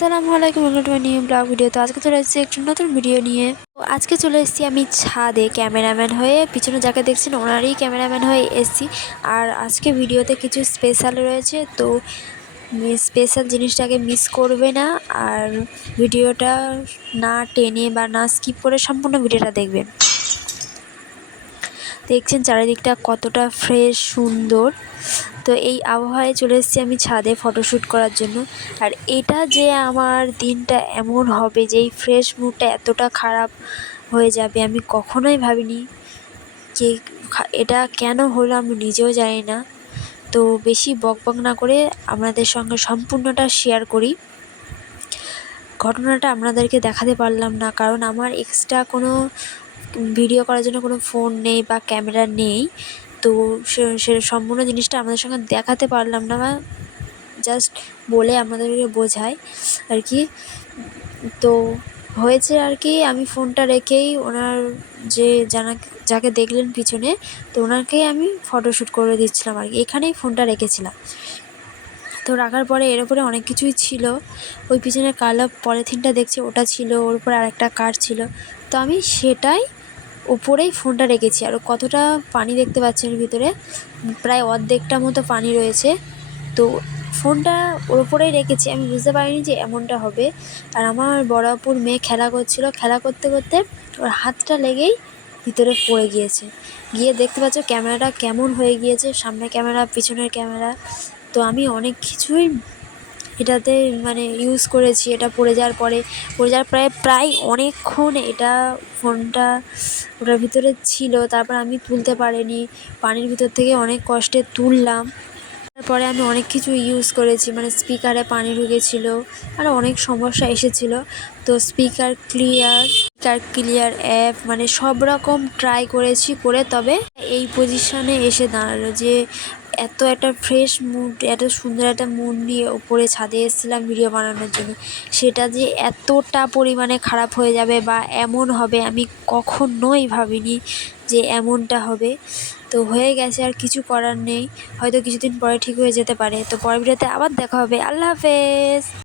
আসসালামু আলাইকুম, welcome to my new blog video. তো আজকে চলে এসেছি একটু নতুন ভিডিও নিয়ে। তো আজকে চলে এসেছি আমি ছাদে ক্যামেরাম্যান হয়ে, পিছনে যাকে দেখছেন ওনারই ক্যামেরাম্যান হয়ে এসেছি। আর আজকে ভিডিওতে কিছু স্পেশাল রয়েছে, তো স্পেশাল জিনিসটাকে মিস করবে না। আর ভিডিওটা না টেনে বা না স্কিপ করে সম্পূর্ণ ভিডিওটা দেখবেন। দেখছেন চারিদিকটা কতটা ফ্রেশ সুন্দর। তো এই আবহাওয়ায় চলে এসেছি আমি ছাদে ফটোশ্যুট করার জন্য। আর এটা যে আমার দিনটা এমন হবে যে এই ফ্রেশ মুডটা এতটা খারাপ হয়ে যাবে আমি কখনোই ভাবিনি। যে এটা কেন হলো আমি নিজেও জানি না। তো বেশি বকবক না করে আপনাদের সঙ্গে সম্পূর্ণটা শেয়ার করি। ঘটনাটা আপনাদেরকে দেখাতে পারলাম না, কারণ আমার এক্সট্রা কোনো ভিডিও করার জন্য কোনো ফোন নেই বা ক্যামেরা নেই। তো সে সম্পূর্ণ জিনিসটা আপনাদের সঙ্গে দেখাতে পারলাম না, বা জাস্ট বলে আপনাদেরকে বোঝাই আর কি। তো হয়েছে আর কি, আমি ফোনটা রেখেই ওনার যাকে দেখলেন পিছনে, তো ওনাকেই আমি ফটোশ্যুট করে দিচ্ছিলাম আর কি। এখানেই ফোনটা রেখেছিলাম। তো রাখার পরে এর উপরে অনেক কিছুই ছিল। ওই পিছনে কালো পলিথিনটা দেখছি ওটা ছিল, ওর উপরে আরেকটা কার্ড ছিল। তো আমি সেটাই উপরেই ফোনটা রেখেছি। আর কতটা পানি দেখতে পাচ্ছেন ভিতরে, প্রায় অর্ধেকটা মতো পানি রয়েছে। তো ফোনটা ওর উপরেই রেখেছি, আমি বুঝতে পারিনি যে এমনটা হবে। আর আমার বড় আপুর মেয়ে খেলা করছিল, খেলা করতে করতে ওর হাতটা লেগেই ভিতরে পড়ে গিয়েছে। গিয়ে দেখতে পাচ্ছ ক্যামেরাটা কেমন হয়ে গিয়েছে, সামনে ক্যামেরা পিছনের ক্যামেরা। তো আমি অনেক কিছুই এটাতে ইউজ করেছি। এটা পড়ে যাওয়ার প্রায় অনেকক্ষণ এটা ফোনটা ওটার ভিতরে ছিল। তারপর আমি তুলতে পারিনি, পানির ভিতর থেকে অনেক কষ্টে তুললাম। তারপরে আমি অনেক কিছু ইউজ করেছি, স্পিকারে পানি ঢুকেছিল, আরও অনেক সমস্যা এসেছিলো। তো স্পিকার ক্লিয়ার অ্যাপ সব রকম ট্রাই করেছি, করে তবে এই পজিশানে এসে দাঁড়ালো যে এত একটা ফ্রেশ মুড, এত সুন্দর একটা মুড নিয়ে ওপরে ছাদে এসেছিলাম ভিডিও বানানোর জন্য, সেটা যে এতটা পরিমাণে খারাপ হয়ে যাবে বা এমন হবে আমি কখনোই ভাবিনি যে এমনটা হবে। তো হয়ে গেছে, আর কিছু করার নেই, হয়তো কিছুদিন পরে ঠিক হয়ে যেতে পারে। তো পরের ভিডিওতে আবার দেখা হবে। আল্লাহ হাফেজ।